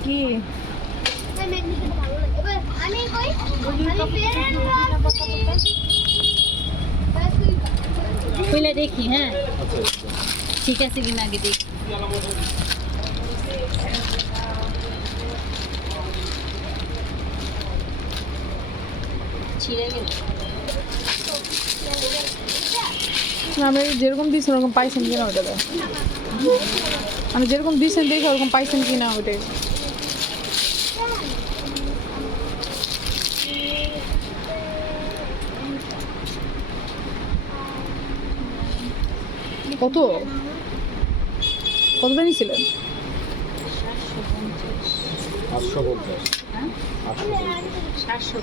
কি? খুলে দেখি হ্যাঁ। ঠিক আছে কিনা আগে দেখি। আমি যেরকম দিয়েছেন ওরকম পাইছেন কিনা ওটা আমি যেরকম দিয়েছেন দেখে ওরকম পাইছেন কিনা ওটাই। কত? কত নিয়েছিলেন সাতশো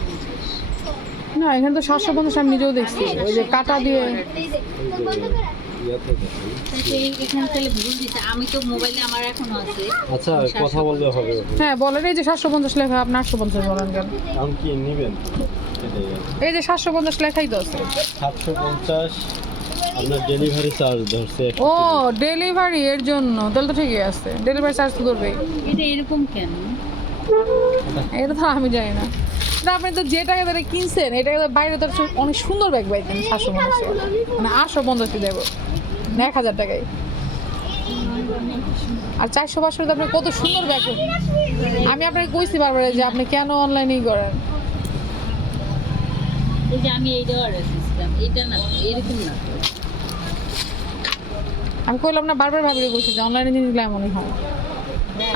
পঞ্চাশ। না এখানে তো সাতশো পঞ্চাশ আমি নিজেও দেখছি। ওই যে কাটা দিয়ে আচ্ছা কথা বললে হবে। হ্যাঁ বলেন এই যে সাতশো পঞ্চাশ লেখা আপনি আটশো পঞ্চাশ বলেন কেন? কি নেবেন? এই যে সাতশো পঞ্চাশ লেখাই তো আছে। সাতশো পঞ্চাশ আপনার ডেলিভারি চার্জ ধরছে ও ডেলিভারি এর জন্য। তাহলে তো ঠিকই আছে। ডেলিভারি চার্জ তো ধরবেই। এটা এরকম কেন? এটা তো আমি জানি না। না, আপনি তো যে টাকা ধরে কিনছেন এটা বাইরে তো অনেক সুন্দর ব্যাগ পাইতেন সাতশো পঞ্চাশ মানে আটশো পঞ্চাশ দেবো। এক হাজার টাকায়। আর চারশো পাঁচশো তো আপনি কত সুন্দর ব্যাগ আমি আপনাকে কইছি বারবার যে আপনি কেন অনলাইনেই করেন? এই যে আমি এইটা অর্ডার দিয়েছিলাম। এটা না এরকম না। আমি কইলাম না বারবার ভাবিয়ে কইছি যে অনলাইনে জিনিস নিলে এমনই হয়।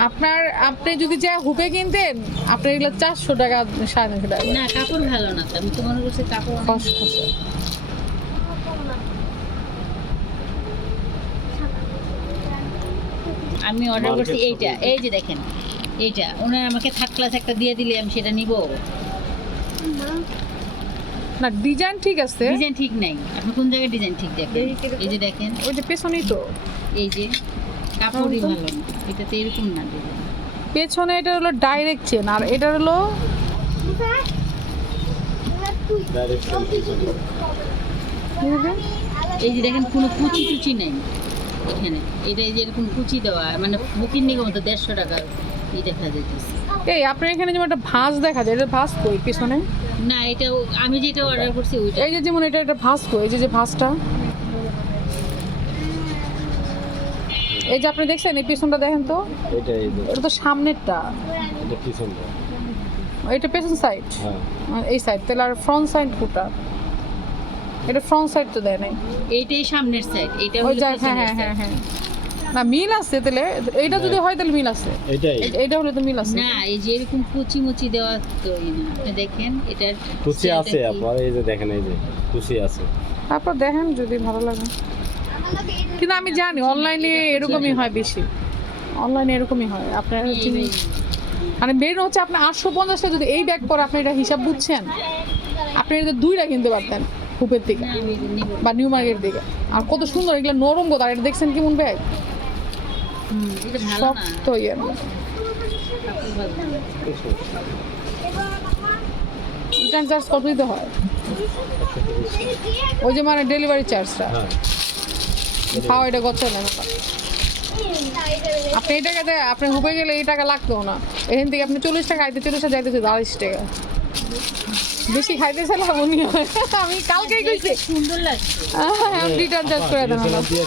আপনার আপনি যদি যা হুপে কিনতেন আপনার এগুলো চারশো টাকা সাড়ে তিনশো টাকা। না কাপড় ভালো না আমি তো মনে করছি কাপড় কষ্ট। আমি অর্ডার করছি এইটা। এই যে দেখেন এইটা। ওনার আমাকে থার্ড ক্লাস একটা দিয়ে দিলে আমি সেটা নিব। না ডিজাইন ঠিক আছে। ডিজাইন ঠিক নাই। আপনি কোন জায়গায় ডিজাইন ঠিক দেখেন? এই যে দেখেন। ওই যে পেছনেই তো। এই যে কাপড়ই ভালো না। এটা তো এরকম না ডিজাইন পেছনে এটা হলো ডাইরেক্ট চেন আর এটা হলো এই যে দেখেন কোনো কুচি টুচি নেই। এখানে। এটা এই যে এরকম কুচি দেওয়া মানে বুকিং নিগম মতো দেড়শো টাকার ই দেখা যাইতেছে। এই আপনার এখানে যেমন একটা ভাঁজ দেখা যায় এটা ভাঁজ কই? পেছনে? না এটা আমি যেটা অর্ডার করছি ওইটা। এই যে যেমন এটা একটা ভাঁজ কই এই যে যে ভাঁজটা। এই যে আপনি দেখছেন এই পেছনটা দেখেন তো? এটা এটা তো সামনেরটা। এটা পিছনটা। এটা পেছন সাইড হ্যাঁ। এই সাইড তাহলে আর ফ্রন্ট সাইড কোটা এটা ফ্রন্ট সাইড তো দেয় নাই। এইটাই সামনের সাইড এটা হলো হ্যাঁ হ্যাঁ হ্যাঁ হ্যাঁ। না মিল আছে তাহলে। এইটা যদি হয়। তাহলে মিল আছে। এটাই। এইটা হলে তো মিল আছে। না এই যে এরকম কুচি মুচি দেওয়া তো আপনি দেখেন এটার কুচি আছে? আপনার এই যে দেখেন এই যে কুচি আছে। তারপর দেখেন যদি ভালো লাগে। কিন্তু আমি জানি অনলাইনে এরকমই হয় বেশি। অনলাইনে এরকমই হয়। আপনার হচ্ছে মানে মেন হচ্ছে আপনি আটশো পঞ্চাশটা যদি এই ব্যাগ পরে আপনি এটা হিসাব বুঝছেন আপনি এটা দুইটা কিনতে পারতেন হুপের নিব। বা নিউ মার্কেট থেকে আর কত সুন্দর এগুলো নরম কথা আর এটা দেখছেন কেমন ব্যাগ এটা শক্ত ইয়ে। রিটার্ন চার্জ কত দিতে হয়? ওই যে মানে ডেলিভারি চার্জটা হ্যাঁ। খাওয়া এটা গচ্ছ না আপনি এই টাকাতে আপনি হুপে গেলে এই টাকা লাগতো না। এখান থেকে আপনি চল্লিশ টাকা খাইতে চল্লিশ টাকা যাইতেছে আড়াইশ টাকা। বেশি খাইতে চাইলে উনি আমি কালকেই কইছি। সুন্দর লাগছে। রিটার্ন চার্জ করে দেন দিয়ে